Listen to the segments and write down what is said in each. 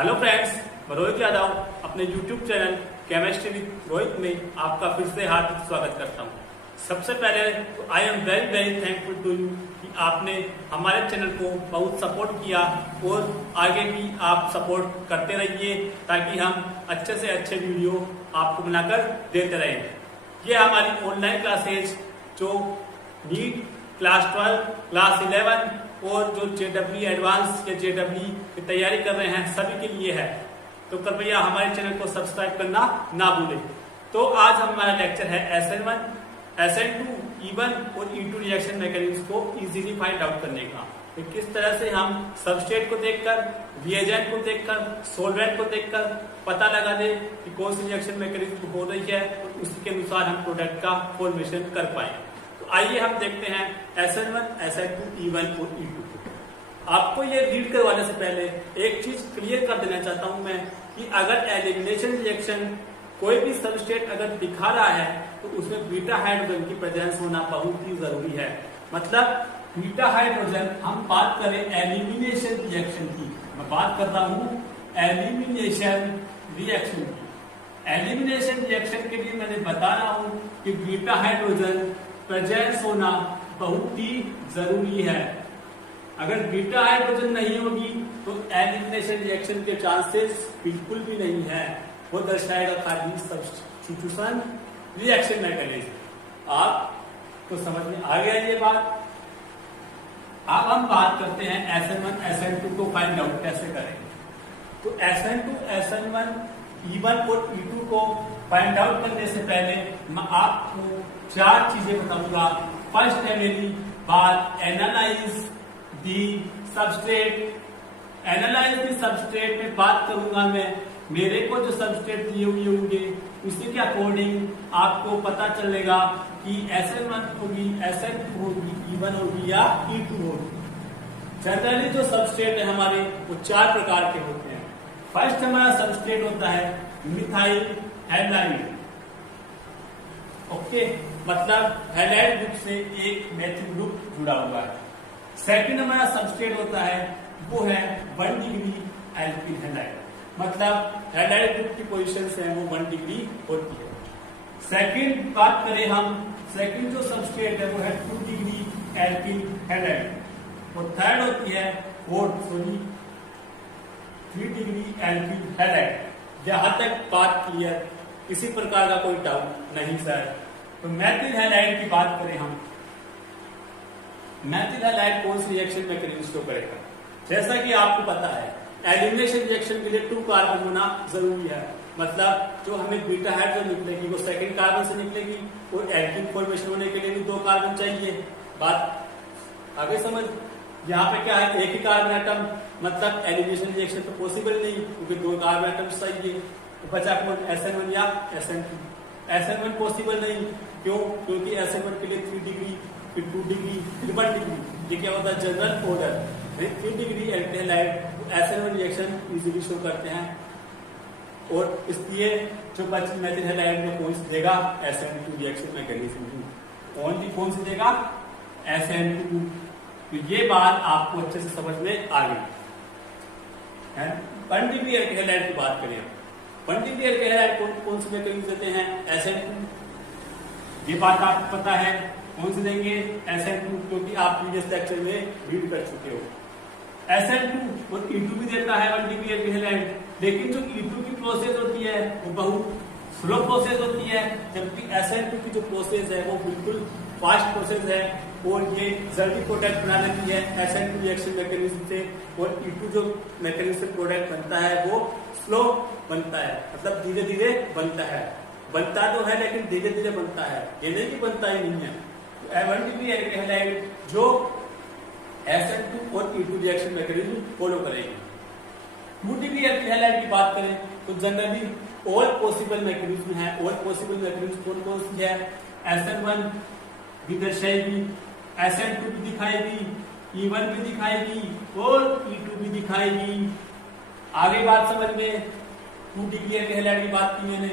Hello friends, मैं रोहित यादव अपने YouTube channel chemistry with Rohit में आपका फिर से हार्दिक स्वागत करता हूं। सबसे पहले तो I am very very thankful to you कि आपने हमारे चैनल को बहुत सपोर्ट किया और आगे भी आप सपोर्ट करते रहिए ताकि हम अच्छे से अच्छे वीडियो आपको बनाकर देते रहें। ये हमारी ऑनलाइन क्लासेज जो नीट क्लास 12, क्लास 11 और जो JEE एडवांस या JEE की तैयारी कर रहे हैं सभी के लिए है, तो कृपया हमारे चैनल को सब्सक्राइब करना ना भूलें। तो आज हमारा लेक्चर है SN1, SN2, E1 और E2 रिएक्शन मैकेनिज्म को इजीली फाइंड आउट करने का। तो किस तरह से हम सबस्ट्रेट को देखकर, रिएजेंट को देखकर, सॉल्वेंट को देखकर पता लगा दें कि कौन सी रिएक्शन मैकेनिज्म हो रही है और उसी के अनुसार हम प्रोडक्ट का फॉर्मेशन कर पाए। आइए हम देखते हैं SN1, SN2, E1 और E2 को। आपको ये रीड करवाने से पहले एक चीज क्लियर कर देना चाहता हूं मैं कि अगर एलिमिनेशन रिएक्शन कोई भी सबस्ट्रेट अगर दिखा रहा है तो उसमें बीटा हाइड्रोजन की प्रेजेंस होना बहुत ही जरूरी है। मतलब बीटा हाइड्रोजन, हम बात करें एलिमिनेशन रिएक्शन की, मैं बात कर रहा हूं एलिमिनेशन रिएक्शन की। एलिमिनेशन रिएक्शन के लिए मैंने बता रहा हूं कि बीटा हाइड्रोजन प्रेजेंस होना बहुत ही जरूरी है। अगर बीटा हाइड्रोजन नहीं होगी तो एलिमिनेशन रिएक्शन के चांसेस बिल्कुल भी नहीं है, वो दर्शाएगा खाली सब्स्टिट्यूशन रिएक्शन मैकेनिज्म। आपको समझ में आ गया ये बात। अब हम बात करते हैं SN1, SN2 को फाइंड आउट कैसे करेंगे। तो SN2, SN1, E1 और E2 को फाइंड आउट करने से पहले मैं आपको चार चीजें बताऊंगा। फर्स्ट है मेरी बात एनालाइज दी सबस्ट्रेट। एनालाइज दी सबस्ट्रेट में बात करूंगा मैं, मेरे को जो सबस्ट्रेट दिए हुए होंगे उसी के अकॉर्डिंग आपको पता चलेगा कि SN1 होगी, SN2 होगी, E1 होगी या E2 होगी। जनरली जो सबस्ट्रेट है हमारे वो चार प्रकार के होते हैं। फर्स्ट हमारा सबस्ट्रेट होता है मिथाइल हैलाइड। ओके, मतलब हैलाइड ग्रुप से एक मेथिल ग्रुप जुड़ा हुआ है। सेकंड हमारा सबस्ट्रेट होता है वो है 1 डिग्री एल्किल हैलाइड, मतलब हैलाइड ग्रुप की पोजीशन से है वो 1 डिग्री होती है। सेकंड बात करें हम, सेकंड जो सबस्ट्रेट है वो है 2 डिग्री एल्किल हैलाइड और थर्ड होती है 3 डिग्री एल्किल हैलाइड। यहां तक बात क्लियर, किसी प्रकार का कोई डाउट नहीं सर। तो मेथिल हैलाइड की बात करें हम, मेथिल हैलाइड कौन सी रिएक्शन मैकेनिज्म शो करेगा। जैसा कि आपको पता है एलिमिनेशन रिएक्शन के लिए 2 कार्बन होना जरूरी है। मतलब जो हमें बीटा हाइड्रोजन निकलेगी वो सेकंड कार्बन से निकलेगी और एल्कीन फॉर्मेशन होने के लिए भी 2 कार्बन चाहिए। बात आगे समझ। यहाँ पे क्या है, एक ही कार्बन एटम, मतलब एलिमिनेशन रिएक्शन तो पॉसिबल नहीं क्योंकि 2 कार्बन एटम चाहिए। बचा कौन, SN1 या SN2। SN1 पॉसिबल नहीं, क्यों? क्योंकि SN1 के लिए 3 डिग्री, फिर 2 डिग्री, फिर 1 डिग्री। ये क्या होता है, general order. 3 degree alkyl halide SN1 reaction easily show करते हैं और इसलिए जो बची मेथिल हैलाइड में कौन सी देगा, SN2 रिएक्शन मैकेनिज्म। ओनली कौन सी देगा, SN2। तो ये बात आपको अच्छे से समझ में आ गई। 1 डिग्री एल्किल हैलाइड की बात करें, 1 डिग्री एल्किल हैलाइड कौन से मैकेनिज्म देते हैं, SN2। ये बात आपको पता है, कौन से देंगे, SN2, क्योंकि आप प्रीवियस लेक्चर में रीड कर चुके हो। SN2 और E2 भी देता है 1 डिग्री एल्किल हैलाइड, लेकिन जो E2 की प्रोसेस होती है वो बहुत स्लो प्रोसेस होती है, जबकि SN2 की जो प्रोसेस है वो बिल्कुल फास्ट प्रोसेस है और ये जल्दी प्रोडक्ट बना लेती है SN2 रिएक्शन मैकेनिज्म से। और E2 जो मैकेनिज्म से प्रोडक्ट बनता है वो स्लो बनता है, मतलब धीरे धीरे बनता है। बनता तो है लेकिन धीरे धीरे बनता है, ये नहीं कि बनता ही नहीं है। तो 1 डिग्री एल्किल हैलाइड जो SN2 और E2 रिएक्शन मैकेनिज्म फॉलो करेगी। 2 डिग्री एल्किल हैलाइड की बात करें तो जनरली ऑल पॉसिबल मैकेनिज्म है। ऑल पॉसिबल मैकेनिज्म कौन कौन सी है, SN1 भी दर्शाएगी, SN2 भी दिखाएगी, E1 भी दिखाएगी और E2 भी दिखाएगी। आगे बात समझ में। 2 डिग्री एल्किल हैलाइड की बात की मैंने।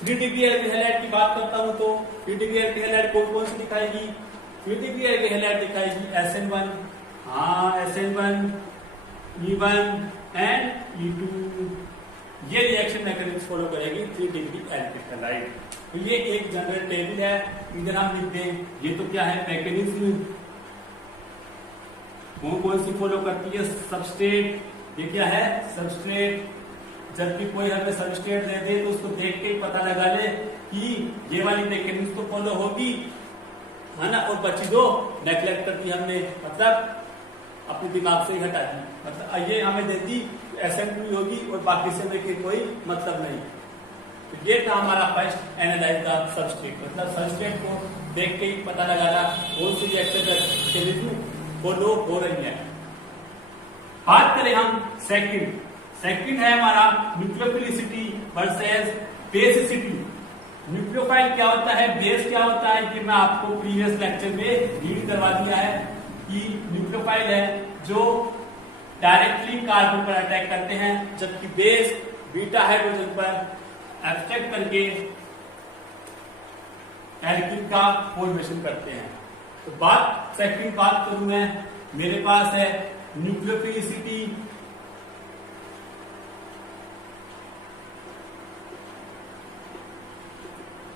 3 डिग्री एल्किल हैलाइड की बात करता हूं तो 3 डिग्री एल्किल हैलाइड कौन कौन सी दिखाएगी, 3 डिग्री एल्किल हैलाइड दिखाएगी SN1, हाँ SN1, E1 एंड E2। ये रिएक्शन मैकेनिक्स फॉलो करेगी 3 डिग्री एल्किल हैलाइड। तो ये एक जनरल टेबल है, इधर हम लिख दें ये तो क्या है मैकेनिज्म, कौन सी फॉलो करती है, सबस्ट्रेट। ये क्या है सबस्ट्रेट। जब भी कोई हमें सबस्ट्रेट दे दे तो उसको देख के पता लगा ले कि ये वाली मैकेनिज्म तो फॉलो होगी, है ना, और बची दो नेग्लेक्ट कर दी हमने, मतलब अपने दिमाग से ही हटा दी, मतलब ये हमें दे दी SN2 होगी और बाकी से हमें कोई मतलब नहीं। तो ये था हमारा फर्स्ट एनालाइज द सबस्ट्रेट, मतलब सबस्ट्रेट को देख के ही पता लगाना कौन सी रिएक्शन फॉलो हो रही है। बात करें हम सेकंड है हमारा न्यूक्लियोफिलिसिटी वर्सेस बेसिसिटी। न्यूक्लियोफाइल क्या होता है, बेस क्या होता है, कि मैं आपको प्रीवियस लेक्चर में रीड करवा दिया है कि न्यूक्लियोफाइल है जो डायरेक्टली कार्बन पर अटैक करते हैं, जबकि बेस बीटा हाइड्रोजन पर अटैक करके एल्किन का फॉर्मेशन करते हैं। तो सेकंड बात करूं मैं, मेरे पास है nucleophilicity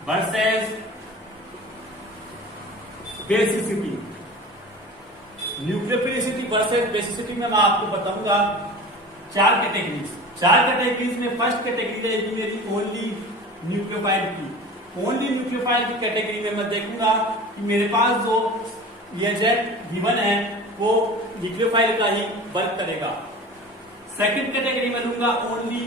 versus basicity. Nucleophilicity versus basicity में मैं आपको बताऊंगा 4 कैटेगरीज में फर्स्ट कैटेगरी रहेगी मेरी ओनली न्यूक्लियोफाइल की। ओनली न्यूक्लियोफाइल की कैटेगरी में मैं देखूंगा कि मेरे पास जो रिएजेंट गिवन है वो न्यूक्लियोफाइल का ही वर्क करेगा। सेकंड कैटेगरी में लूंगा ओनली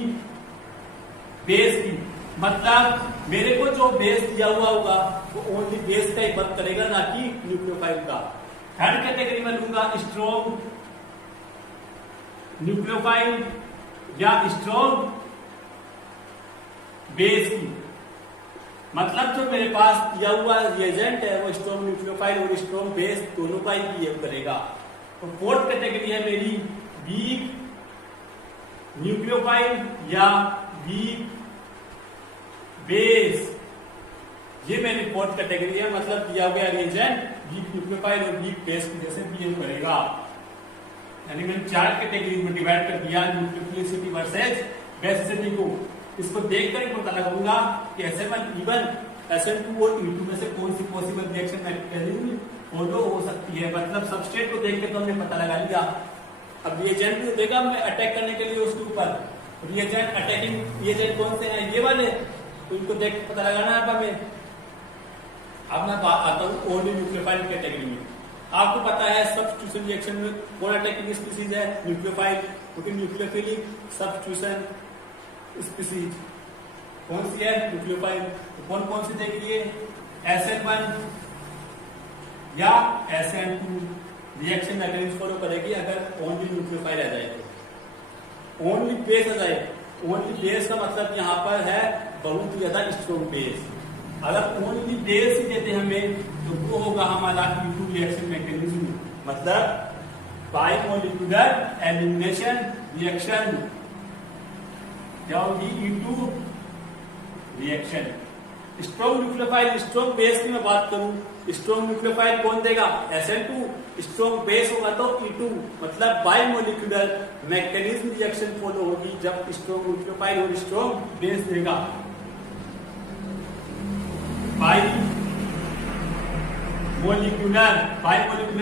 बेस की, मतलब मेरे को जो बेस दिया हुआ होगा वो ओनली बेस का ही वर्क करेगा, ना कि न्यूक्लियोफाइल का। थर्ड कैटेगरी में लूंगा स्ट्रॉन्ग न्यूक्लियोफाइल या स्ट्रॉन्ग बेस की, मतलब जो मेरे पास दिया हुआ रिएजेंट है वो स्ट्रॉन्ग न्यूक्लियोफाइल और स्ट्रॉन्ग बेस दोनों का ही बिहेव करेगा। तो फोर्थ कैटेगरी है मेरी वीक न्यूक्लियोफाइल या वीक बेस। ये मेरी फोर्थ कैटेगरी है, मतलब दिया गया रिएजेंट वीक न्यूक्लियोफाइल और वीक बेस की जैसे बिहेव करेगा। यानी मैंने 4 कैटेगरी में डिवाइड कर दिया न्यूक्लियोफिलिसिटी वर्सेस बेसिसिटी को। इसको देखकर ही पता लगाऊंगा कि SN1 E1 SN2 और E2 में से कौन सी पॉसिबल रिएक्शन मैकेनिज्म फॉलो हो सकती है। मतलब सबस्ट्रेट को देख के तो हमने पता लगा लिया, अब रिएजेंट भी देगा हमें अटैक करने के लिए उसके ऊपर। रिएजेंट अटैकिंग रिएजेंट कौन से हैं, ये वाले, तो इनको देख के पता लगाना है हमें। अब मैं बात आता हूँ ओनली न्यूक्लियोफाइल कैटेगरी में। आपको पता है सब्स्टिट्यूशन रिएक्शन में कौन अटैकिंग स्पीसीज है, न्यूक्लियोफाइल, क्योंकि न्यूक्लियोफिलिक सब्स्टिट्यूशन स्पीसीज कौन सी है, न्यूक्लियोफाइल। तो कौन कौन सी देखिए, SN1 या SN2 रिएक्शन मैकेनिज्म फॉलो करेगी अगर ओनली न्यूक्लियोफाइल आ जाए तो। ओनली बेस आ जाए, ओनली बेस का मतलब यहाँ पर है बहुत ही ज्यादा स्ट्रॉन्ग बेस। अगर ओनली बेस ही देते हमें तो वो होगा हमारा E2 रिएक्शन मैकेनिज्म, मतलब बाइमोलिक्यूलर एलिमिनेशन रिएक्शन। क्या होगी, E2 reaction. Strong nucleophile strong base की मैं बात करूं, स्ट्रॉन्ग न्यूक्लियोफाइल कौन देगा, SN2। स्ट्रॉन्ग बेस होगा तो E2, मतलब बाइमोलिक्यूलर मैकेनिज्म रिएक्शन फॉलो होगी जब स्ट्रॉन्ग न्यूक्लियोफाइल और स्ट्रॉन्ग बेस देगा। बाइमोलिक्यूलर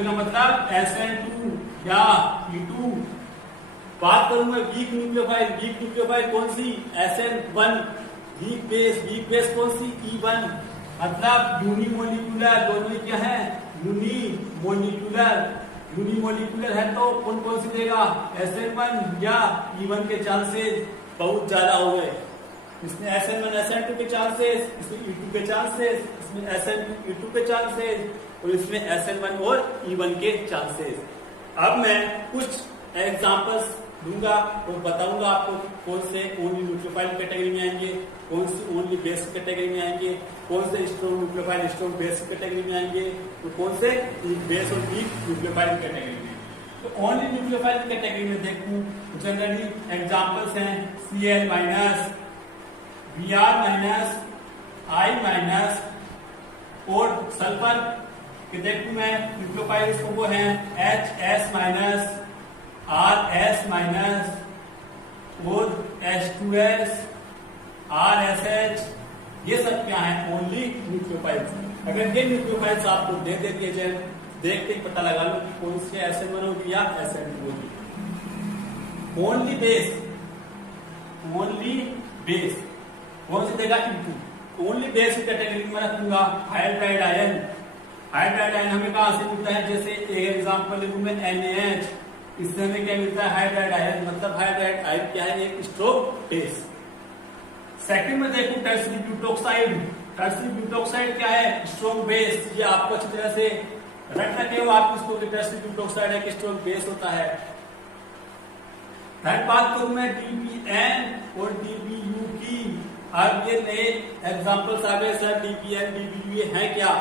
का मतलब SN2 या E2। बात करूंगा वीक न्यूक्लियोफाइल कौन सी, SN1। वीक बेस कौन सी, E1, मतलब यूनिमोलिक्यूलर। दोनों क्या है, यूनिमोलिक्यूलर है तो कौन कौन सी देगा, SN1 या E1 के चांसेस बहुत ज्यादा हो गए। इसमें SN1 SN2 के चांसेस, इसमें E2 के चांसेस, इसमें SN2 E2 के चांसेस और इसमें SN1 और E1 के चांसेस। अब मैं कुछ एग्जांपल्स दूंगा और बताऊंगा आपको कौन से ओनली न्यूक्लियोफाइल कैटेगरी में आएंगे, कौन सी ओनली बेस कैटेगरी में आएंगे, कौन से strong nucleophile strong base category में आएंगे, तो कौन से बेस और वीक न्यूक्लियोफाइल कैटेगरी में। तो ओनली न्यूक्लियोफाइल कैटेगरी में देखूं जनरली एग्जांपल्स हैं Cl minus, Br minus, I minus और सल्फर के देखूं मैं न्यूक्लियोफाइल वो है HS माइनस, RS माइनस, और H2S, RSH, ये सब क्या है? Only nucleophiles. अगर ये न्यूक्लियोफाइल्स आपको दे दिए जाए, देखते ही पता लगा लो कि कौन सी SN1 होगी या SN2 होगी। ओनली बेस कौन सी देगा? E2। ओनली बेस की कैटेगरी में रखूंगा हाइड्राइड आयन। हाइड्राइड आयन हमें कहां से मिलता है? जैसे एक एग्जांपल लिखूं मैं NaH, इससे हमें क्या मिलता है? Hydride ion. मतलब हाइड्राइड आयन क्या है? एक स्ट्रॉन्ग बेस। सेकंड में देखूं टर्सरी ब्यूटोक्साइड। टर्सरी ब्यूटोक्साइड क्या है? Strong base. ये आपको अच्छी तरह से रट रखे हो आप इसको, टर्सरी ब्यूटोक्साइड एक स्ट्रॉन्ग बेस होता है। थर्ड बात करूं मैं DBN और DBU की। अब ये नए एग्जांपल्स आ गए सर, DBN DBU ये है क्या?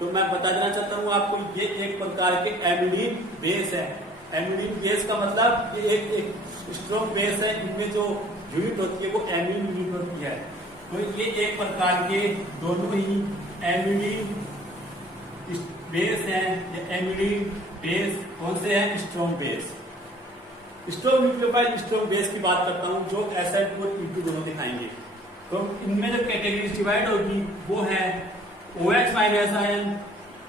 तो मैं बता देना चाहता हूं आपको, ये एक प्रकार के एमिडीन बेस है। एमिडीन बेस का मतलब ये एक स्ट्रॉन्ग बेस है, इनमें जो यूनिट होती है वो एमिडीन यूनिट होती है। तो ये एक प्रकार के दोनों ही एमिडीन बेस हैं। ये एमिडीन बेस कौन से हैं? Strong base. Strong nucleophile strong base की बात करता हूं, जो SN2 और E2 दोनों दिखाएंगे। तो इनमें जो कैटेगरी डिवाइड होगी वो है OH माइनस आयन,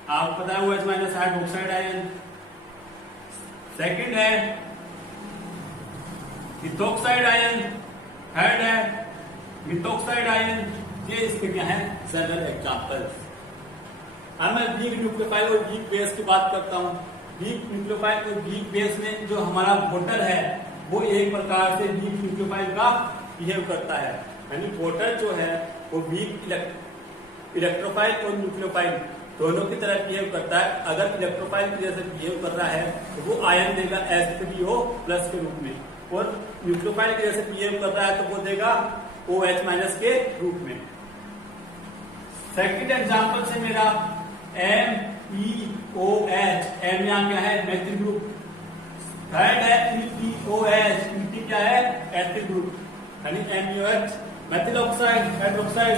आपको पता है OH minus hydroxide ion. Second है मिथोक्साइड आयन, थर्ड है मिथोक्साइड आयन। ये इसके क्या है? General examples. अब मैं वीक न्यूक्लियोफाइल और वीक बेस की बात करता हूं। वीक न्यूक्लियोफाइल और वीक बेस में जो हमारा वोटर है वो एक प्रकार से वीक न्यूक्लियोफाइल का बिहेव करता है। यानी वोटर जो है वो वीक इलेक्ट्रोफाइल और न्यूक्लियोफाइल दोनों की तरह बिहेव करता है। अगर इलेक्ट्रोफाइल की जैसे बिहेव कर रहा है तो वो आयन देगा H3O प्लस के रूप में, और न्यूक्लियोफाइल की जैसे बिहेव कर रहा है तो वो देगा OH माइनस के रूप में। सेकंड एग्जांपल से मेरा MEOH, M यहाँ क्या है? Methyl group. थर्ड है ETOH, ET क्या है? Ethyl group. यानी MEOH methyl oxide hydroxide,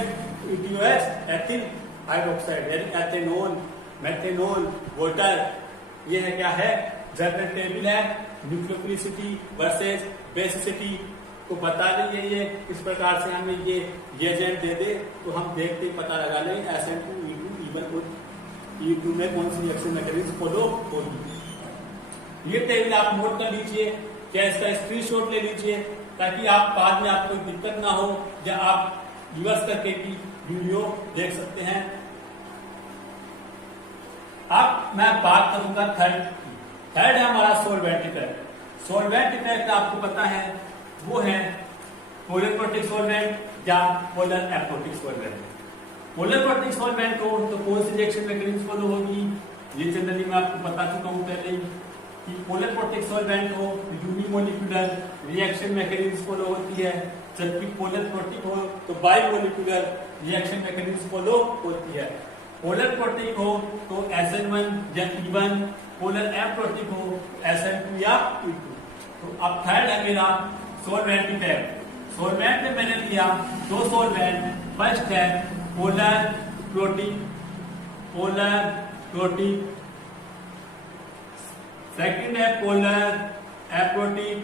ETOH ethyl hydroxide, यानी एथेनॉल, मेथेनॉल, वाटर। ये है क्या है? जनरल टेबल है न्यूक्लियोफिलिसिटी वर्सेस बेसिसिटी को बता देंगे। ये इस प्रकार से हमें ये एजेंट दे दे तो हम देखते ही पता लगा लें SN2 E2 E1 और E2 में कौन सी रिएक्शन मैकेनिज्म फॉलो होगी। ये टेबल आप नोट कर लीजिए, क्या इसका स्क्रीनशॉट ले लीजिए, ताकि आप बाद में आपको दिक्कत ना हो, या आप रिवर्स करके भी वीडियो देख सकते हैं। अब मैं बात करूंगा थर्ड है हमारा सॉल्वेंट इफेक्ट। सॉल्वेंट इफेक्ट आपको पता है वो है पोलर प्रोटिक सॉल्वेंट या polar aprotic solvent. Polar protic solvent हो तो कौन सी रिएक्शन मैकेनिज्म फॉलो होगी? ये जनरली मैं आपको बता चुका हूं पहले ही कि पोलर प्रोटिक सॉल्वेंट हो यूनिमोलिकुलर रिएक्शन मैकेनिज्म फॉलो होती है, जबकि पोलर प्रोटिक हो तो बाइमोलिकुलर रिएक्शन मैकेनिज्म फॉलो होती है। पोलर प्रोटिक हो तो SN1 या E1, पोलर एप्रोटिक हो SN2 या E2। तो अब थर्ड है मेरा सॉल्वेंट इफेक्ट। सॉल्वेंट में मैंने लिया दो सॉल्वेंट। फर्स्ट है पोलर प्रोटिक, सेकंड है पोलर एप्रोटिक।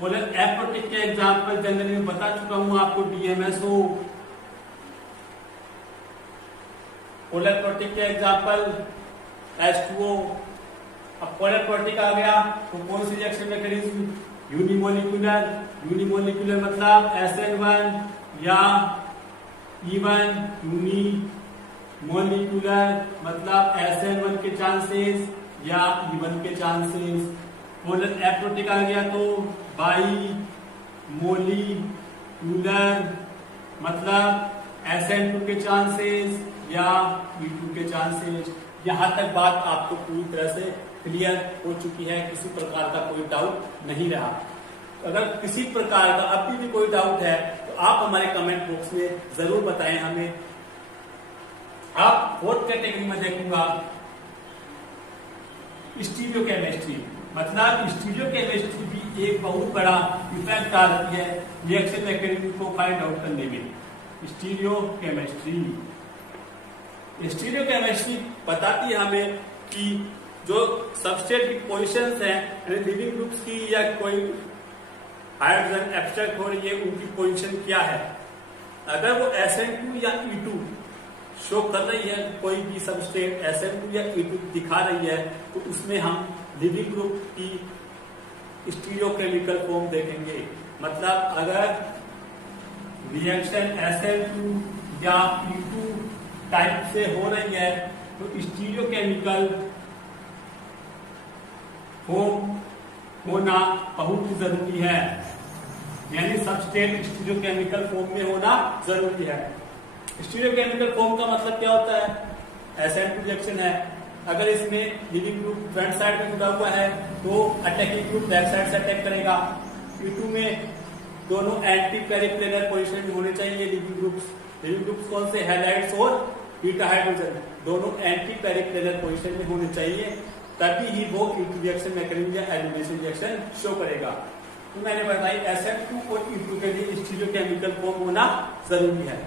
पोलर एप्रोटिक के एग्जांपल जनरली मैं बता चुका हूं आपको, DMSO। पोलर प्रोटिक के एग्जांपल H2O। अब पोलर प्रोटिक आ गया तो कौन सी रिएक्शन मैकेनिज्म? यूनिमोलिकुलर मतलब SN1 या E1, यूनिमोलिकुलर मतलब SN1 के चांसेस या E1 के चांसेस। पोलर एप्रोटिक आ गया तो बाइमोलिकुलर मतलब SN2 के चांसेस या E2 के चांसेस। यहां तक बात आपको पूरी तरह से क्लियर हो चुकी है, किसी प्रकार का कोई डाउट नहीं रहा। अगर किसी प्रकार का अभी भी कोई डाउट है तो आप हमारे कमेंट बॉक्स में जरूर बताएं हमें। आप फोर्थ कैटेगरी में देखूंगा स्टीरियोकेमिस्ट्री। मतलब स्टीरियोकेमिस्ट्री भी एक बहुत बड़ा इफेक्ट डालती है रिएक्शन मैकेनिज्म को फाइंड आउट करने में। स्टीरियोकेमिस्ट्री बताती है हमें कि जो सबस्ट्रेट की पोजीशंस हैं लिविंग ग्रुप्स की या कोई हाइड्रोजन एब्स्ट्रैक्ट हो रही है उनकी पोजीशन क्या है। अगर वो SN2 या E2 शो कर रही है, कोई भी सबस्टेट SN2 या E2 दिखा रही है, तो उसमें हम लिविंग ग्रुप की स्टीरियोकेमिकल फॉर्म देखेंगे। मतलब अगर रिएक्शन SN2 या E2 टाइप से हो रही है तो स्टीरियोकेमिकल फॉर्म होना बहुत जरूरी है, यानी सबस्टेट स्टीरियोकेमिकल फॉर्म में होना जरूरी है। स्टीरियोकेमिकल फॉर्म का मतलब क्या होता है? SN2 रिएक्शन है, अगर इसमें लिविंग ग्रुप फ्रंट साइड में जुड़ा हुआ है तो अटैकिंग ग्रुप बैक साइड से अटैक करेगा। E2 में दोनों एंटी पेरिप्लेनर पोजीशन में होने चाहिए लिविंग ग्रुप्स कौन से? हैलाइड्स और बीटा हाइड्रोजन दोनों एंटी पेरिप्लेनर पोजीशन में होने चाहिए, तभी ही वो E2 रिएक्शन मैकेनिज्म या एलिमिनेशन रिएक्शन शो करेगा। तो मैंने बताई SN2 और E2 के लिए स्टीरियोकेमिकल फॉर्म होना जरूरी है।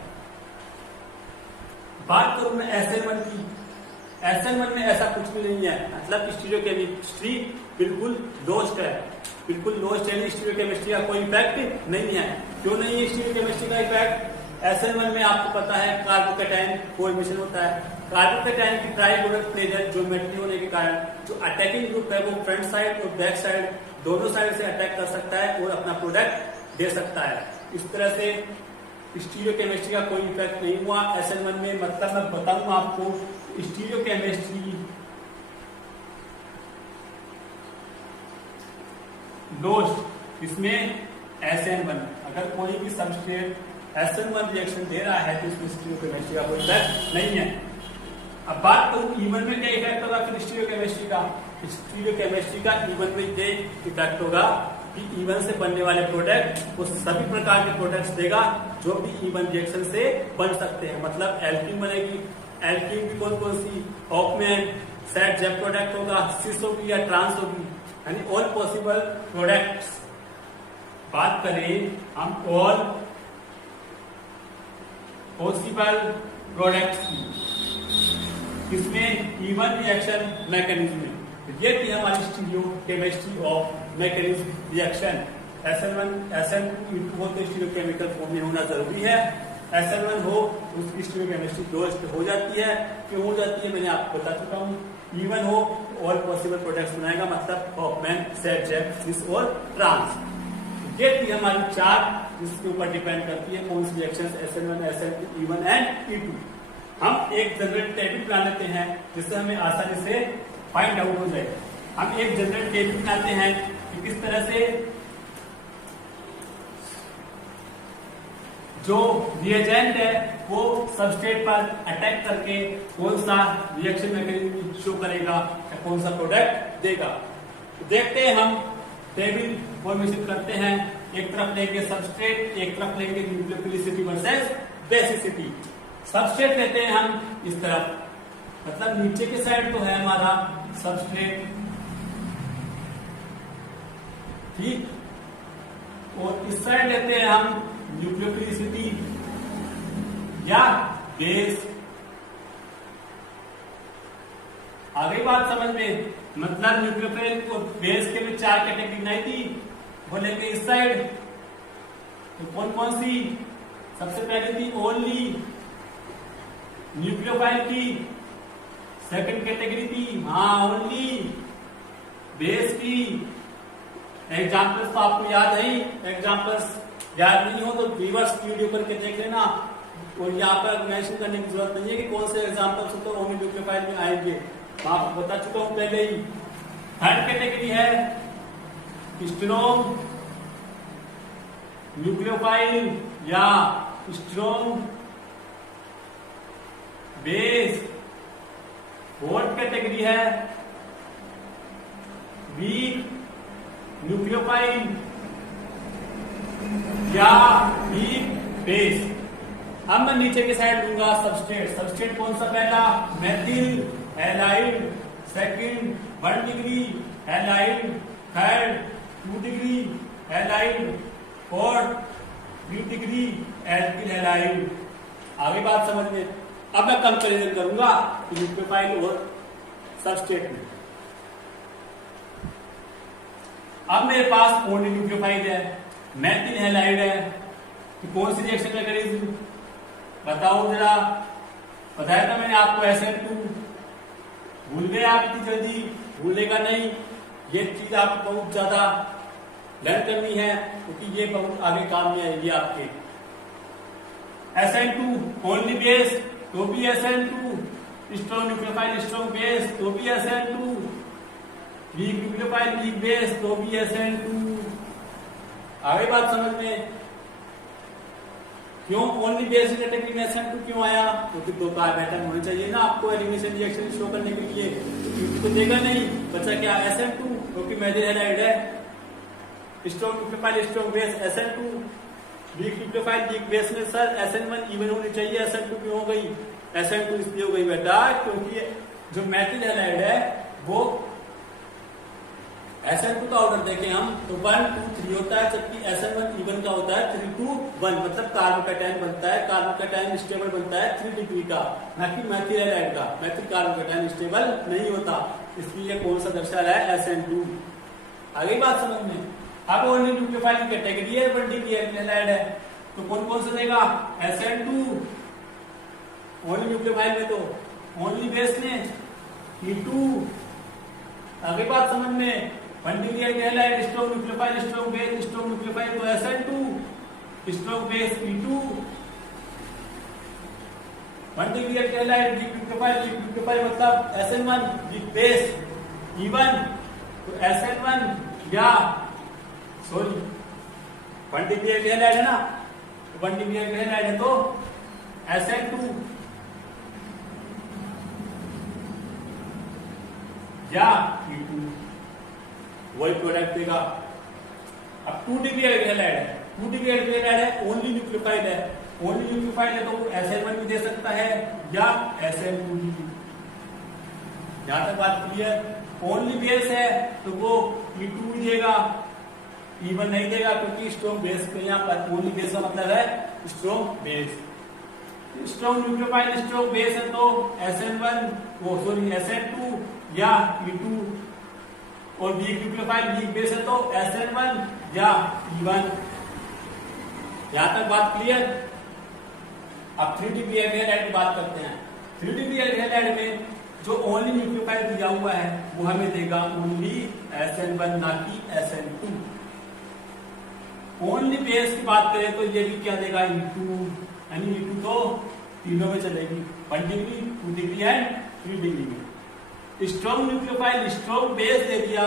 बात करूं मैं SN1 की, SN1 में ऐसा कुछ भी नहीं है, मतलब स्टीरियोकेमिस्ट्री बिल्कुल लॉस्ट है, यानी स्टीरियोकेमिस्ट्री का कोई इफेक्ट नहीं है। क्यों नहीं है स्टीरियोकेमिस्ट्री का इफेक्ट? SN1 में आपको पता है कार्बोकैटायन फॉर्मेशन होता है। कार्बोकैटायन की ट्राइगोनल प्लेनर ज्योमेट्री होने के कारण जो अटैकिंग ग्रुप है वो फ्रंट साइड और बैक साइड दोनों साइड से अटैक कर सकता है और अपना प्रोडक्ट दे सकता है। इस तरह से स्टीरियोकेमिस्ट्री का कोई इफेक्ट नहीं हुआ SN1 में। मतलब मैं बताऊंगा आपको स्टीरियोकेमिस्ट्री लॉस्ट इसमें SN1, अगर कोई भी सबस्टेट SN1 रिएक्शन दे रहा है तो इसमें स्टीरियोकेमिस्ट्री का कोई इफेक्ट नहीं है। अब बात करूं E1 में क्या इफेक्ट होगा फिर स्टीरियोकेमिस्ट्री का? स्टीरियोकेमिस्ट्री का E1 में ये इफेक्ट होगा कि E1 से बनने वाले प्रोडक्ट वो सभी प्रकार के प्रोडक्ट्स देगा जो भी E1 रिएक्शन से बन सकते हैं। मतलब एल्कीन बनेगी, एल्कीन की कौन कौन सी? हॉफमैन, सेट जेब प्रोडक्ट होगा, सिस होगी या ट्रांस होगी, यानी ऑल पॉसिबल प्रोडक्ट्स। बात करें हम ऑल पॉसिबल प्रोडक्ट्स की, इसमें E1 रिएक्शन मैकेनिज्म में ये थी हमारी stereochemistry of mechanism reaction. SN1 SN2 E2 हो तो स्टीरियोकेमिकल फॉर्म में होना जरूरी है। SN1 हो उसकी स्टीरियोकेमिस्ट्री लॉस्ट हो जाती है। क्यों हो जाती है मैंने आपको बता चुका हूँ। E1 हो ऑल पॉसिबल प्रोडक्ट्स बनाएगा, मतलब हॉफमैन, सेट जेब, सिस और ट्रांस। ये थी हमारी चार जिसके ऊपर डिपेंड करती है कौन सी reactions SN1 SN2 E1 and E2। हम एक जनरल टेबल बना लेते हैं जिससे हमें आसानी से फाइंड आउट हो जाए। हम एक जनरल टेबल बनाते हैं कि किस तरह से जो रिएजेंट है वो सबस्ट्रेट पर अटैक करके कौन सा रिएक्शन मैकेनिज्म शो करेगा या कौन सा प्रोडक्ट देगा। तो देखते हैं हम टेबल फॉर्मेशन करते हैं। एक तरफ लेंगे सबस्ट्रेट, एक तरफ लेंगे न्यूक्लियोफिलिसिटी वर्सेस बेसिसिटी। सबस्ट्रेट लेते हैं हम इस तरफ, मतलब नीचे के साइड तो है हमारा सबस्ट्रेट, ठीक, और इस साइड लेते हैं हम न्यूक्लियोफिलिसिटी या बेस। आ गई बात समझ में? मतलब न्यूक्लियोफिल और बेस के में चार कैटेगरी बनाई थी, वो लेंगे इस साइड। तो कौन कौन सी? सबसे पहले थी ओनली न्यूक्लियोफाइल की, सेकंड कैटेगरी थी ओनली बेस की। एग्जाम्पल्स तो आपको याद है, एग्जाम्पल्स याद नहीं हो तो रिवर्स वीडियो करके देख लेना, और यहाँ पर मेंशन करने की जरूरत नहीं है कि कौन से एग्जाम्पल्स तो ओनली न्यूक्लियोफाइल में आएंगे, आपको बता चुका हूं पहले ही। थर्ड कैटेगरी है स्ट्रॉन्ग न्यूक्लियोफाइल या स्ट्रॉन्ग बेस। फोर्थ कैटेगरी है वीक न्यूक्लियोफाइल या वीक बेस। अब मैं नीचे की साइड लूंगा सबस्ट्रेट। सबस्ट्रेट कौन सा? पहला methyl halide, second 1 degree halide, third 2 degree halide, fourth 3 degree alkyl halide. आगे बात समझ में? अब मैं कंपैरिजन करूंगा न्यूक्लियोफाइल और सबस्ट्रेट में। अब मेरे पास ओनली न्यूक्लियोफाइल है, मेथिल हैलाइड है कि कौन सी रिएक्शन मैकेनिज्म बताओ जरा। बताया था मैंने आपको SN2। भूल गए आप इतनी जल्दी? भूलेगा नहीं, ये चीज आपको बहुत ज्यादा लर्न करनी है क्योंकि ये बहुत आगे काम में आएगी आपके। SN2 ओनली बेस तो भी SN2, strong nucleophile strong base तो भी SN2, weak nucleophile weak base तो भी SN2। आगे बात समझ में? क्यों ओनली बेस कैटेगरी में SN2 क्यों आया? क्योंकि दो कार्बन होने चाहिए ना आपको एलिमिनेशन रिएक्शन शो करने के लिए, तो देगा नहीं, बचा क्या SN2 क्योंकि मेथिल हैलाइड है। Strong nucleophile strong base SN2, weak nucleophile weak base में सर SN1 इवन होनी चाहिए, SN2 क्यों हो गई? SN2 इसलिए हो गई बेटा क्योंकि जो मेथिल हैलाइड है वो SN2 का ऑर्डर देखें हम तो 1 2 3 होता है, जबकि SN1 इवन का होता है 3 2 1, मतलब कार्बोकैटायन बनता है, कार्बोकैटायन स्टेबल बनता है 3 डिग्री का, ना कि मेथिल हैलाइड का। मेथिल कार्बोकैटायन स्टेबल नहीं होता, इसलिए कौन सा दर्शा रहा है SN2। आगे बात समझ में? अब ओनली न्यूक्लियोफाइल की कैटेगरी है, 1 डिग्री हैलाइड है, तो कौन कौन सा देगा? SN2 ओनली न्यूक्लियोफाइल में, तो ओनली बेस में E2। आगे बात समझ में? 1 degree halide strong nucleophile strong base, strong nucleophile तो SN2, strong base E2। 1 degree halide weak nucleophile मतलब SN1, वीक बेस E1 तो SN1 या सॉरी 1 डिग्री हैलाइड है ना, 1 डिग्री हैलाइड है तो SN2 या E2, वही प्रोडक्ट देगा। अब 2 डिग्री हैलाइड है, 2 डिग्री हैलाइड है, ओनली न्यूक्लियोफाइल है, ओनली न्यूक्लियोफाइल है तो वो SN1 भी दे सकता है या SN2 भी। यहां तक बात क्लियर? ओनली बेस है तो वो E2 भी देगा, E1 नहीं देगा क्योंकि स्ट्रॉन्ग बेस के यहाँ पर ओनली बेस का मतलब है strong base. Strong nucleophile strong base है तो SN1 वो सॉरी SN2 या E2, और वीक न्यूक्लियोफाइल वीक बेस है तो SN1 या E1। यहां तक बात क्लियर? अब 3 डिग्री हैलाइड की बात करते हैं। 3 डिग्री हैलाइड में जो ओनली न्यूक्लियोफाइल दिया हुआ है वो हमें देगा ओनली SN1 ना कि SN2। ओनली बेस की बात करें तो ये भी क्या देगा? E2, यानी E2 तो तीनों में चलेगी, 1 डिग्री 2 डिग्री एंड 3 डिग्री में। स्ट्रॉन्ग न्यूक्लियोफाइल स्ट्रॉन्ग बेस दे दिया,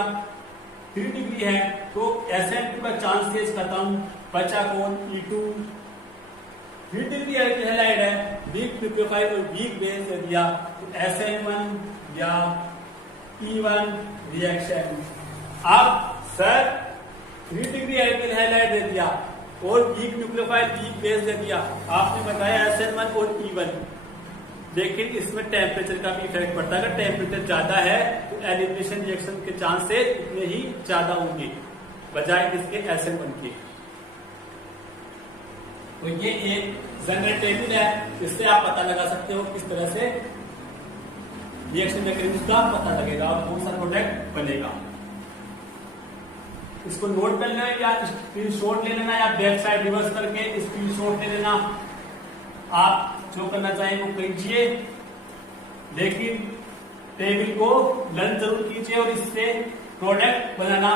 3 डिग्री है तो SN2 का चांसेस खत्म, बचा कौन? E2। 3 डिग्री हैलाइड है, वीक न्यूक्लियोफाइल और वीक बेस दे दिया तो SN1 या E1 रिएक्शन। अब सर 3 डिग्री हैलाइड दे दिया और वीक न्यूक्लियोफाइल वीक बेस दे दिया, आपने बताया SN1 और E1, लेकिन इसमें टेम्परेचर का भी इफेक्ट पड़ता है। अगर टेम्परेचर ज्यादा है तो एलिमिनेशन रिएक्शन के चांसेस उतने ही ज्यादा होंगे बजाय इसके SN1 के। तो ये एक जनरल टेबल है, इससे आप पता लगा सकते हो किस तरह से रिएक्शन मैकेनिज्म का पता लगेगा और कौन सा प्रोडक्ट बनेगा। इसको नोट कर लेना या स्क्रीनशॉट ले लेना या बैक साइड रिवर्स करके स्क्रीनशॉट ले लेना, आप जो करना चाहें वो कीजिए, लेकिन टेबल को लर्न जरूर कीजिए और इससे प्रोडक्ट बनाना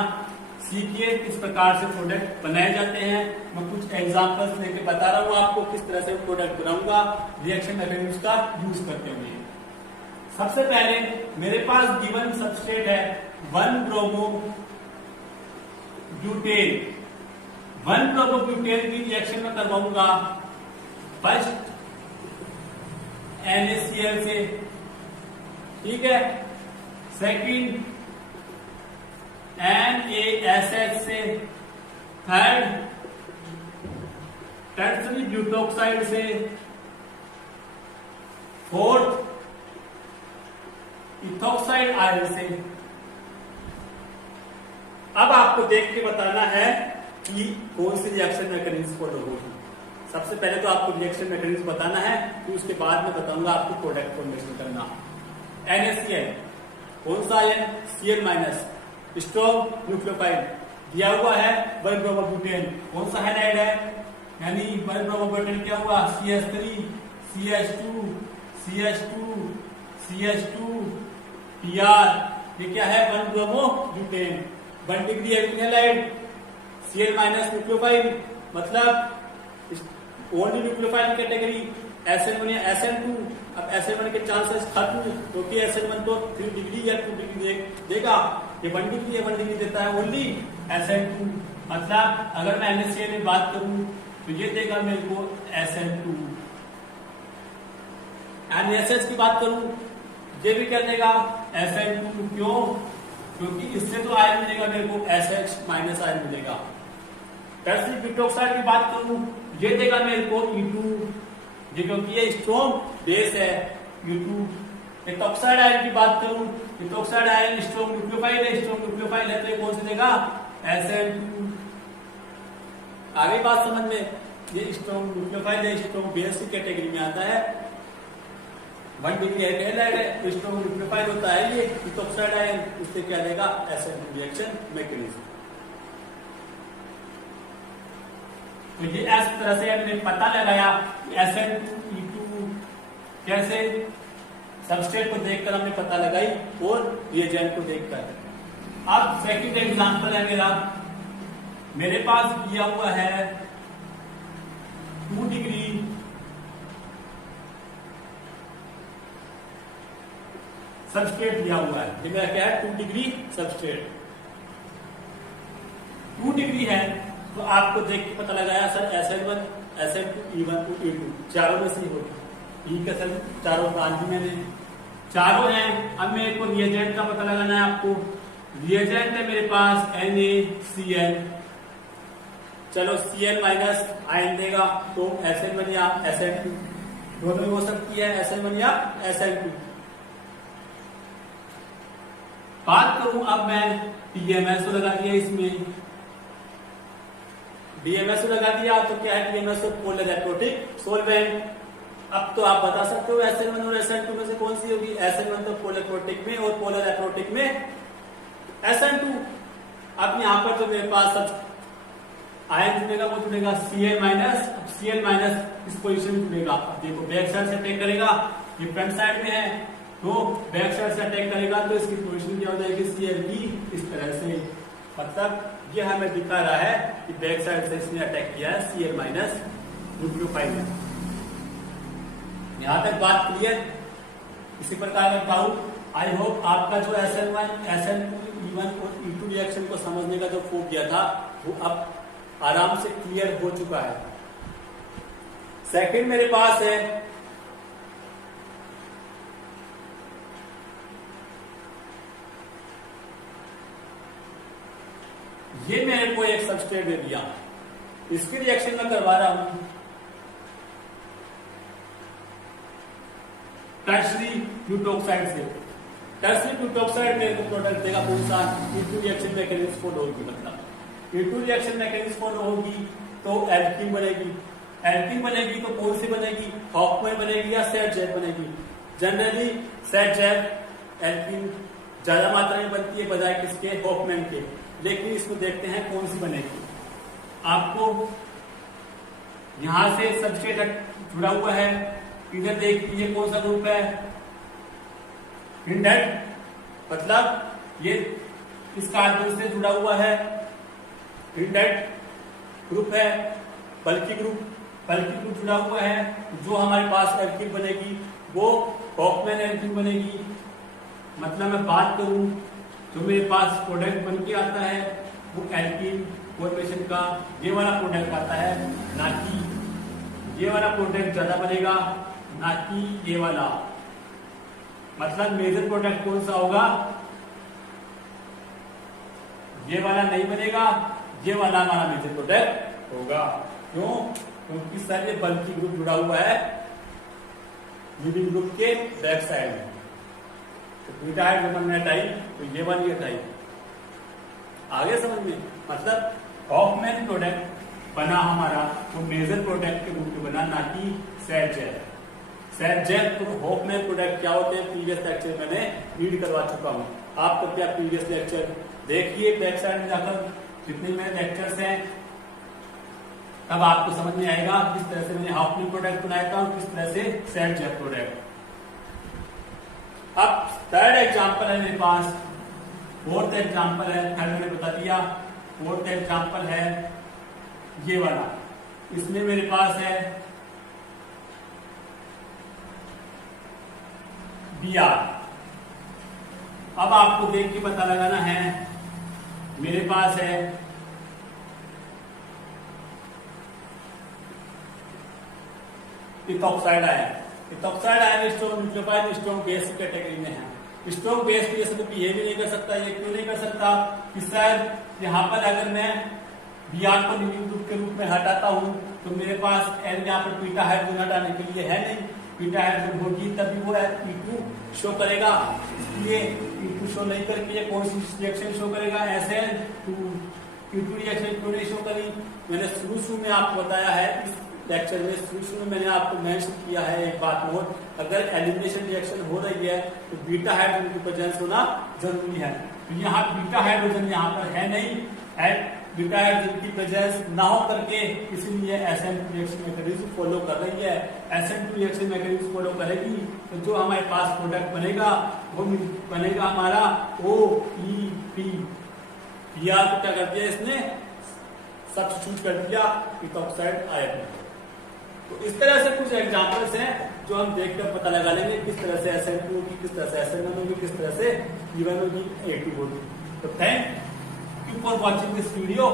सीखिए, किस प्रकार से प्रोडक्ट बनाए जाते हैं। मैं कुछ एग्जांपल्स लेके बता रहा हूँ आपको किस तरह से प्रोडक्ट बनाऊंगा रिएक्शन मैकेनिज्म का यूज करते हुए। सबसे पहले मेरे पास गिवन सबस्ट्रेट है 1 ब्रोमो ब्यूटेन। 1 ब्रोमो ब्यूटेन की रिएक्शन में करवाऊंगा फर्स्ट NaCl से, ठीक है, सेकंड NaSH से, थर्ड टर्सरी ब्यूटोक्साइड से, फोर्थ इथोक्साइड आयन से। अब आपको देख के बताना है कि कौन सी रिएक्शन मैकेनिज्म फॉलो होगी। सबसे पहले तो आपको रिएक्शन मैकेनिज्म बताना है, फिर उसके बाद में बताऊंगा आपको प्रोडक्ट फॉर्मेशन करना। NaCl कौन सा आयन? Cl- स्ट्रॉन्ग न्यूक्लियोफाइल, दिया हुआ है 1 ब्रोमोब्यूटेन। कौन सा हैलाइड है, यानी 1 ब्रोमोब्यूटेन क्या हुआ, CH3 CH2 CH2 CH2 PR, ये क्या है 1 bromobutane. 1 degree halide, Cl minus nucleophile, मतलब ओनली न्यूक्लियोफाइल कैटेगरी SN1 या SN2। अब SN1 के चांसेस खत्म, क्योंकि SN1 तो 3 डिग्री या 2 डिग्री देगा, ये 1 डिग्री या 1 डिग्री देता है ओनली SN2। मतलब अगर मैं NaCl में बात करूं तो ये देगा मेरे को SN2। NaSH की बात करूं ये भी क्या देगा SN2। क्यों, क्योंकि इससे तो आयन मिलेगा मेरे को SH माइनस आयन मिलेगा। टर्सरी ब्यूटोक्साइड की बात करूं ये देगा मेरे को E2, ये क्योंकि ये स्ट्रॉन्ग बेस है E2। इथोक्साइड आयन की बात करूं, इथोक्साइड आयन स्ट्रॉन्ग न्यूक्लियोफाइल है, स्ट्रॉन्ग न्यूक्लियोफाइल है तो ये कौन सा देगा SN2। आगे बात समझ में, ये स्ट्रॉन्ग न्यूक्लियोफाइल है, स्ट्रॉन्ग बेस की कैटेगरी में आता है। 1 डिग्री हैलाइड है, स्ट्रॉन्ग न्यूक्लियोफाइल होता है ये इथोक्साइड आयन, इससे क्या देगा SN2 रिएक्शन मैकेनिज्म। तो ये इस तरह से हमने पता लगाया कि SN2E2 कैसे सबस्ट्रेट को देखकर हमने पता लगाई और रिएजेंट को देखकर। अब सेकंड एग्जांपल है मेरे पास दिया हुआ है 2 डिग्री सबस्ट्रेट दिया हुआ है। ये मेरा क्या है 2 डिग्री सबस्ट्रेट। 2 डिग्री है तो आपको देख के पता लगाया sir SN1 SN2 E1 E2 चारों में से होगी। E का सर चारों मान ली मैंने, चारों हैं। अब मेरे को रिएजेंट का पता लगाना है आपको। रिएजेंट है मेरे पास NaCl, चलो Cl माइनस आयन देगा तो SN1 या SN2 दोनों में हो सकती है, SN1 या SN2। बात करूं अब मैं DMSO लगा दिया, इसमें DMSO लगा दिया तो क्या है DMSO पोलर इलेक्ट्रोटिक सॉल्वेंट। अब तो आप बता सकते हो SN1 और SN2 में से कौन सी होगी। SN1 तो पोलर इलेक्ट्रोटिक में और पोलर इलेक्ट्रोटिक में SN2। अब यहाँ पर जो मेरे पास सब आयन जुड़ेगा वो जुड़ेगा Cl माइनस। Cl माइनस इस पोजीशन में जुड़ेगा। देखो बैक साइड से अटैक करेगा, ये फ्रंट साइड में है तो बैक साइड से अटैक करेगा तो इसकी पोजीशन क्या हो जाएगी Cl इस तरह से। मतलब ये हमें दिखा रहा है कि बैक साइड से इसने अटैक किया है Cl माइनस न्यूक्लियोफाइल में। यहां तक बात क्लियर। इसी प्रकार का डाउट आई होप आपका जो SN1 SN2 E1 और E2 रिएक्शन को समझने का जो फोबिया था वो अब आराम से क्लियर हो चुका है। सेकंड मेरे पास है ये मेरे को एक सबस्ट्रेट दे दिया, इसकी रिएक्शन मैं करवा रहा हूं टर्सरी ब्यूटोक्साइड से। टर्सरी ब्यूटोक्साइड मेरे को प्रोडक्ट देगा कौन सा E2 रिएक्शन मैकेनिज्म फॉलो होगी। मतलब E2 रिएक्शन मैकेनिज्म फॉलो होगी तो एल्कीन बनेगी। एल्कीन बनेगी तो कौन सी बनेगी, हॉफमैन बनेगी या सेट-जेफ बनेगी। जनरली सेट-जेफ एल्कीन ज्यादा मात्रा में बनती है बजाय किसके, हॉफमैन के। लेकिन इसमें देखते हैं कौन सी बनेगी। आपको यहां से सबस्ट्रेट जुड़ा हुआ है, इधर देख लीजिए कौन सा ग्रुप है, हिंडेड, मतलब ये इस कार्बन से जुड़ा हुआ है, हिंडेड ग्रुप है। बल्कि ग्रुप जुड़ा हुआ है। जो हमारे पास एल्कीन बनेगी वो हॉफमैन एल्कीन बनेगी। मतलब मैं बात करूं तो मेरे पास प्रोडक्ट बन के आता है वो एल्कीन फॉर्मेशन का ये वाला प्रोडक्ट आता है, ना कि ये वाला प्रोडक्ट ज्यादा बनेगा, ना कि ये वाला। मतलब मेजर प्रोडक्ट कौन सा होगा, ये वाला नहीं बनेगा, ये वाला हमारा मेजर प्रोडक्ट होगा। क्यों, क्योंकि सर ये बल्कि ग्रुप जुड़ा हुआ है लीडिंग ग्रुप के बैक साइड में। ब्यूटाइड में बनना टाइप तो ये वाली टाइप आगे समझ में। मतलब हॉफमैन प्रोडक्ट बना हमारा तो मेजर प्रोडक्ट के रूप में बना, ना कि सेट-जेफ। सेट-जेफ तो हॉफमैन प्रोडक्ट क्या होते हैं प्रीवियस लेक्चर मैंने रीड करवा चुका हूं। आप कृपया प्रीवियस लेक्चर देखिए बैक साइड में जाकर, जितने मेरे लेक्चर्स हैं तब आपको समझ में आएगा किस तरह से मैंने हाफनी प्रोडक्ट बनाया था और किस तरह से सेट जेट प्रोडक्ट। अब थर्ड एग्जांपल है मेरे पास, फोर्थ एग्जांपल है, थर्ड मैंने बता दिया, फोर्थ एग्जांपल है ये वाला। इसमें मेरे पास है BR। अब आपको देख के पता लगाना है, मेरे पास है ethoxide ion. Ethoxide ion strong nucleophile strong base category में है। स्ट्रॉन्ग बेस ये सब बिहेव नहीं कर सकता। ये क्यों नहीं कर सकता कि सर यहाँ पर अगर मैं Br को न्यूक्लिक ग्रुप के रूप में हटाता हूँ तो मेरे पास N यहाँ पर बीटा हाइड्रोजन हटाने के लिए है नहीं, बीटा हाइड्रोजन होगी तभी वो P2 शो करेगा। इसलिए P2 शो नहीं करके ये कौन सी रिएक्शन शो करेगा, SN2। P2 रिएक्शन क्यों नहीं शो करी, मैंने शुरू में आपको बताया है, इस लेक्चर में शुरू में मैंने आपको मेंशन किया है एक बात और, अगर एलिमिनेशन रिएक्शन हो रही है तो बीटा हाइड्रोजन की प्रेजेंस होना जरूरी है। तो यहाँ बीटा हाइड्रोजन यहाँ पर है नहीं, बीटा हाइड्रोजन की प्रेजेंस ना हो करके इसलिए SN2 रिएक्शन मैकेनिज्म फॉलो कर रही है। SN2 रिएक्शन मैकेनिज्म फॉलो करेगी तो जो हमारे पास प्रोडक्ट बनेगा वो बनेगा हमारा OEP। Br को क्या कर दिया इसने, सब्स्टिट्यूट कर दिया इथॉक्साइड आयन में। तो इस तरह से कुछ एग्जांपल्स हैं जो हम देखकर पता लगा लेंगे किस तरह से SN2 होगी, किस तरह से SN1 होगी, किस तरह से E1 होगी, A2 होगी। तो thank you for watching this video.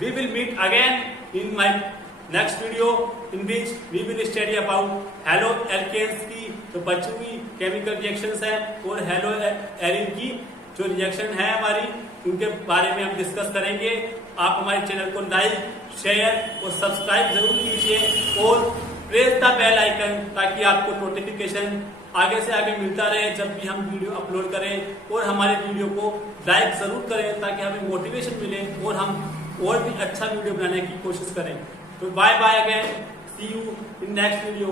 We will meet again in my next video in which we will study about halo alkanes की जो बची हुई केमिकल रिएक्शंस हैं और हेलो एरिन की जो रिएक्शन है हमारी, उनके बारे में हम डिस्कस करेंगे। आप हमारे चैनल को लाइक, शेयर और सब्सक्राइब जरूर कीजिए और प्रेस द बेल आइकन ताकि आपको नोटिफिकेशन आगे से आगे मिलता रहे जब भी हम वीडियो अपलोड करें। और हमारे वीडियो को लाइक जरूर करें ताकि हमें मोटिवेशन मिले और हम और भी अच्छा वीडियो बनाने की कोशिश करें। तो bye bye again, see you in next video.